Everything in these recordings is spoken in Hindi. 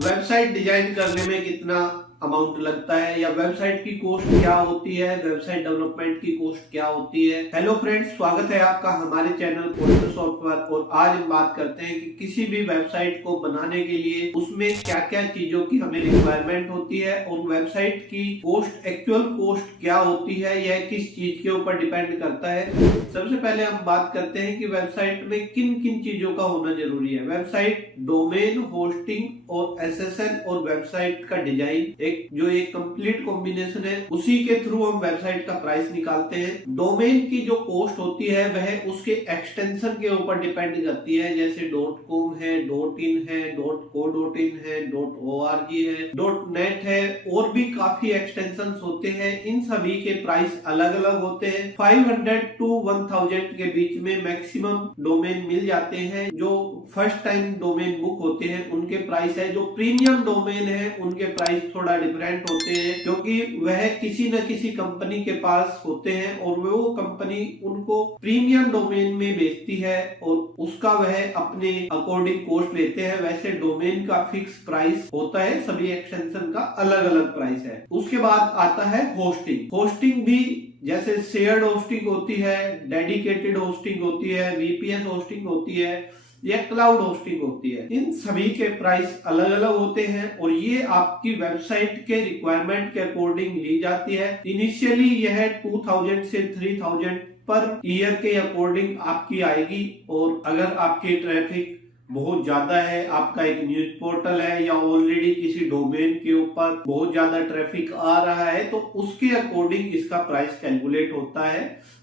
वेबसाइट डिजाइन करने में कितना अमाउंट लगता है या वेबसाइट की कॉस्ट क्या होती है, वेबसाइट डेवलपमेंट की कॉस्ट क्या होती है। हेलो फ्रेंड्स, स्वागत है आपका हमारे चैनल कोडिंग सॉफ्टवेयर पर। और आज हम बात करते हैं कि किसी भी वेबसाइट को बनाने के लिए उसमें क्या क्या चीजों की हमें रिक्वायरमेंट होती है और वेबसाइट की कॉस्ट, एक्चुअल कॉस्ट क्या होती है, यह किस चीज के ऊपर डिपेंड करता है। सबसे पहले हम बात करते हैं कि वेबसाइट में किन किन चीजों का होना जरूरी है। वेबसाइट डोमेन, होस्टिंग और एसएसएल और वेबसाइट का डिजाइन, जो एक कंप्लीट कॉम्बिनेशन है, उसी के थ्रू हम वेबसाइट का प्राइस निकालते हैं। डोमेन की जो कॉस्ट होती है वह उसके एक्सटेंशन के ऊपर डिपेंड करती है, जैसे .com है, .in है, .co.in है, .org है, .net है, और भी काफी एक्सटेंशन होते हैं। इन सभी के प्राइस अलग अलग होते हैं। 500 to 1000 के बीच में मैक्सिमम डोमेन मिल जाते हैं। जो फर्स्ट टाइम डोमेन बुक होते हैं उनके प्राइस है। जो प्रीमियम डोमेन है उनके प्राइस थोड़ा डिफरेंट होते हैं, क्योंकि वह किसी न किसी कंपनी के पास होते हैं और वो कंपनी उनको प्रीमियम डोमेन में बेचती है और उसका वह अपने अकॉर्डिंग कॉस्ट लेते हैं। वैसे डोमेन का फिक्स प्राइस होता है, सभी एक्सटेंशन का अलग अलग प्राइस है। उसके बाद आता है होस्टिंग। होस्टिंग भी जैसे शेयर्ड होस्टिंग होती है, डेडिकेटेड होस्टिंग होती है, वीपीएस होस्टिंग होती है या क्लाउड होस्टिंग होती है। इन सभी के प्राइस अलग अलग होते हैं और ये आपकी वेबसाइट के रिक्वायरमेंट के अकॉर्डिंग ली जाती है। इनिशियली यह 2000 से 3000 पर ईयर के अकॉर्डिंग आपकी आएगी। और अगर आपकी ट्रैफिक बहुत ज्यादा है, आपका एक न्यूज पोर्टल है या ऑलरेडी किसी डोमेन के ऊपर बहुत ज्यादा ट्रैफिक आ रहा है, तो उसके अकॉर्डिंग इसका प्राइस कैलकुलेट होता है।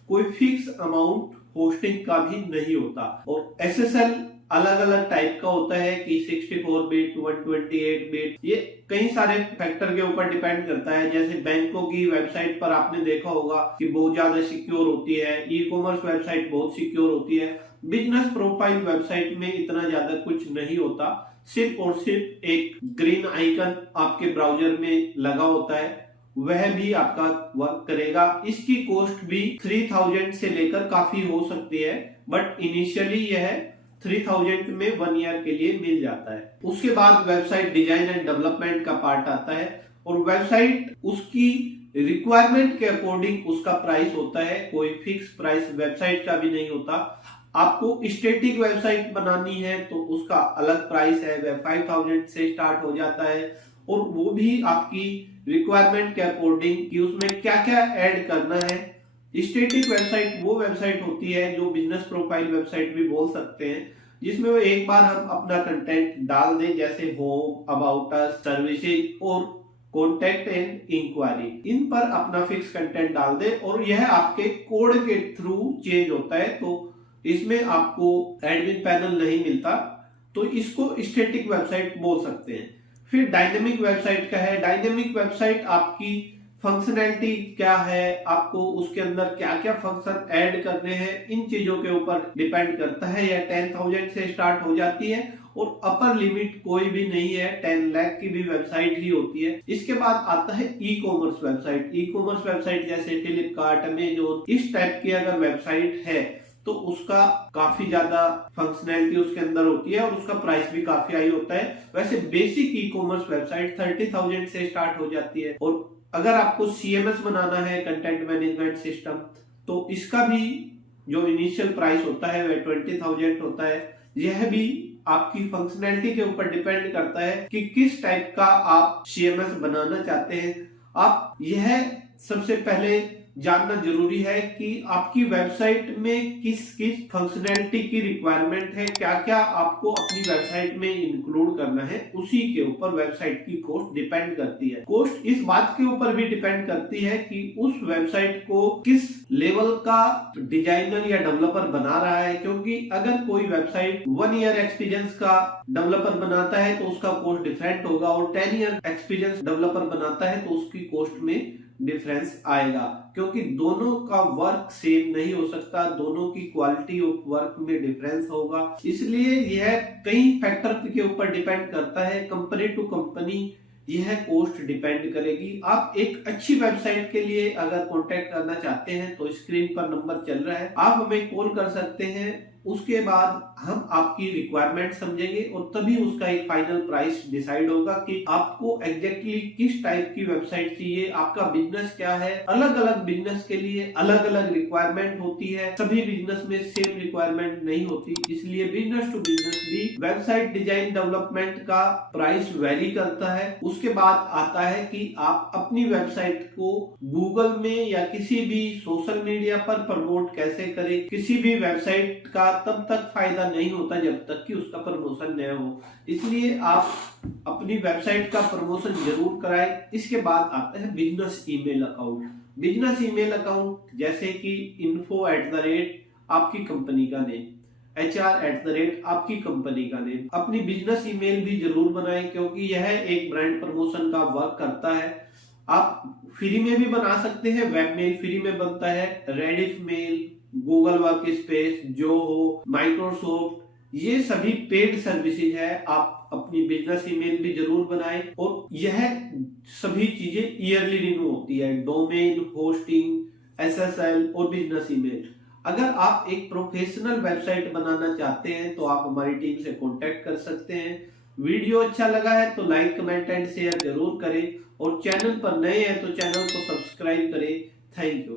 कोई फिक्स अमाउंट होस्टिंग का भी नहीं होता। और एसएसएल अलग अलग टाइप का होता है कि 64 बिट, 128 बिट, ये कई सारे फैक्टर के ऊपर डिपेंड करता है। जैसे बैंकों की वेबसाइट पर आपने देखा होगा कि बहुत ज्यादा सिक्योर होती है, ई कॉमर्स वेबसाइट बहुत सिक्योर होती है। बिजनेस प्रोफाइल वेबसाइट में इतना ज्यादा कुछ नहीं होता, सिर्फ और सिर्फ एक ग्रीन आइकन आपके ब्राउजर में लगा होता है, वह भी आपका वर्क करेगा। इसकी कॉस्ट भी 3000 से लेकर काफी हो सकती है, बट इनिशियली यह 3000 में 1 ईयर के लिए मिल जाता है। उसके बाद वेबसाइट डिजाइन एंड डेवलपमेंट का पार्ट आता है और वेबसाइट उसकी रिक्वायरमेंट के अकॉर्डिंग उसका प्राइस होता है। कोई फिक्स प्राइस वेबसाइट का भी नहीं होता। आपको स्टैटिक वेबसाइट बनानी है तो उसका अलग प्राइस है, वह 5000 से स्टार्ट हो जाता है। और वो भी आपकी रिक्वायरमेंट के अकॉर्डिंग कि उसमें क्या क्या ऐड करना है। स्टैटिक वेबसाइट वो वेबसाइट होती है जो बिजनेस प्रोफाइल वेबसाइट भी बोल सकते हैं, जिसमें वो एक बार हम अपना कंटेंट डाल दें, जैसे होम, अबाउट अस, सर्विसेज और कॉन्टैक्ट एंड इंक्वायरी, इन पर अपना फिक्स कंटेंट डाल दें और यह आपके कोड के थ्रू चेंज होता है। तो इसमें आपको एडमिन पैनल नहीं मिलता, तो इसको स्टैटिक वेबसाइट बोल सकते हैं। फिर डायनेमिक वेबसाइट का है। डायनेमिक वेबसाइट आपकी फंक्शनैलिटी क्या है, आपको उसके अंदर क्या क्या फंक्शन ऐड करने हैं, इन चीजों के ऊपर डिपेंड करता है। यह 10,000 से स्टार्ट हो जाती है और अपर लिमिट कोई भी नहीं है, 10 लाख की भी वेबसाइट ही होती है। इसके बाद आता है e commerce website. E commerce website जैसे फ्लिपकार्ट, अमेजोन, इस टाइप की अगर वेबसाइट है तो उसका काफी ज्यादा फंक्शनैलिटी उसके अंदर होती है और उसका प्राइस भी काफी हाई होता है। वैसे बेसिक ई कॉमर्स वेबसाइट 30,000 से स्टार्ट हो जाती है। और अगर आपको सीएमएस बनाना है, कंटेंट मैनेजमेंट सिस्टम, तो इसका भी जो इनिशियल प्राइस होता है वह 20,000 होता है। यह भी आपकी फंक्शनैलिटी के ऊपर डिपेंड करता है कि किस टाइप का आप सीएमएस बनाना चाहते हैं। आप यह सबसे पहले जानना जरूरी है कि आपकी वेबसाइट में किस किस फंक्शनैलिटी की रिक्वायरमेंट है, क्या क्या आपको अपनी वेबसाइट में इंक्लूड करना है। उसी के ऊपर वेबसाइट की कॉस्ट डिपेंड करती है। कॉस्ट इस बात के ऊपर भी डिपेंड करती है कि उस वेबसाइट को किस लेवल का डिजाइनर या डेवलपर बना रहा है, क्योंकि अगर कोई वेबसाइट 1 ईयर एक्सपीरियंस का डेवलपर बनाता है तो उसका कॉस्ट डिफरेंट होगा, और 10 ईयर एक्सपीरियंस डेवलपर बनाता है तो उसकी कॉस्ट में डिफरेंस आएगा, क्योंकि दोनों का वर्क सेम नहीं हो सकता, दोनों की क्वालिटी ऑफ वर्क में डिफरेंस होगा। इसलिए यह कई फैक्टर के ऊपर डिपेंड करता है। कंपनी टू कंपनी यह कॉस्ट डिपेंड करेगी। आप एक अच्छी वेबसाइट के लिए अगर कांटेक्ट करना चाहते हैं तो स्क्रीन पर नंबर चल रहा है, आप हमें कॉल कर सकते हैं उसके बाद हम आपकी रिक्वायरमेंट समझेंगे और तभी उसका एक फाइनल प्राइस डिसाइड होगा कि आपको एग्जैक्टली किस टाइप की वेबसाइट चाहिए, आपका बिजनेस क्या है। अलग अलग बिजनेस के लिए अलग अलग रिक्वायरमेंट होती है, सभी बिजनेस में सेम रिक्वायरमेंट नहीं होती, इसलिए बिजनेस टू बिजनेस भी वेबसाइट डिजाइन डेवलपमेंट का प्राइस वेरी करता है। उसके बाद आता है कि आप अपनी वेबसाइट को गूगल में या किसी भी सोशल मीडिया पर प्रमोट कैसे करें। किसी भी वेबसाइट का तब तक फायदा नहीं होता जब तक कि उसका प्रमोशन न हो, इसलिए आप अपनी वेबसाइट का प्रमोशन जरूर कराएं। इसके बाद आता है business email account. Business email account जैसे कि info@ आपकी कंपनी का नेम, HR@ आपकी कंपनी का नेम। अपनी बिजनेस ईमेल भी जरूर बनाएं क्योंकि यह एक ब्रांड प्रमोशन का वर्क करता है। आप फ्री में भी बना सकते हैं, वेब मेल फ्री में बनता है, Rediff mail, Google workspace, Zoho, Microsoft, ये सभी पेड सर्विसेज है। आप अपनी बिजनेस ईमेल भी जरूर बनाएं और यह सभी चीजें ईयरली रिन्यू होती है, डोमेन, होस्टिंग, SSL और बिजनेस ईमेल। अगर आप एक प्रोफेशनल वेबसाइट बनाना चाहते हैं तो आप हमारी टीम से कांटेक्ट कर सकते हैं। वीडियो अच्छा लगा है तो लाइक, कमेंट एंड शेयर जरूर करें और चैनल पर नए हैं तो चैनल को सब्सक्राइब करें। Thank you.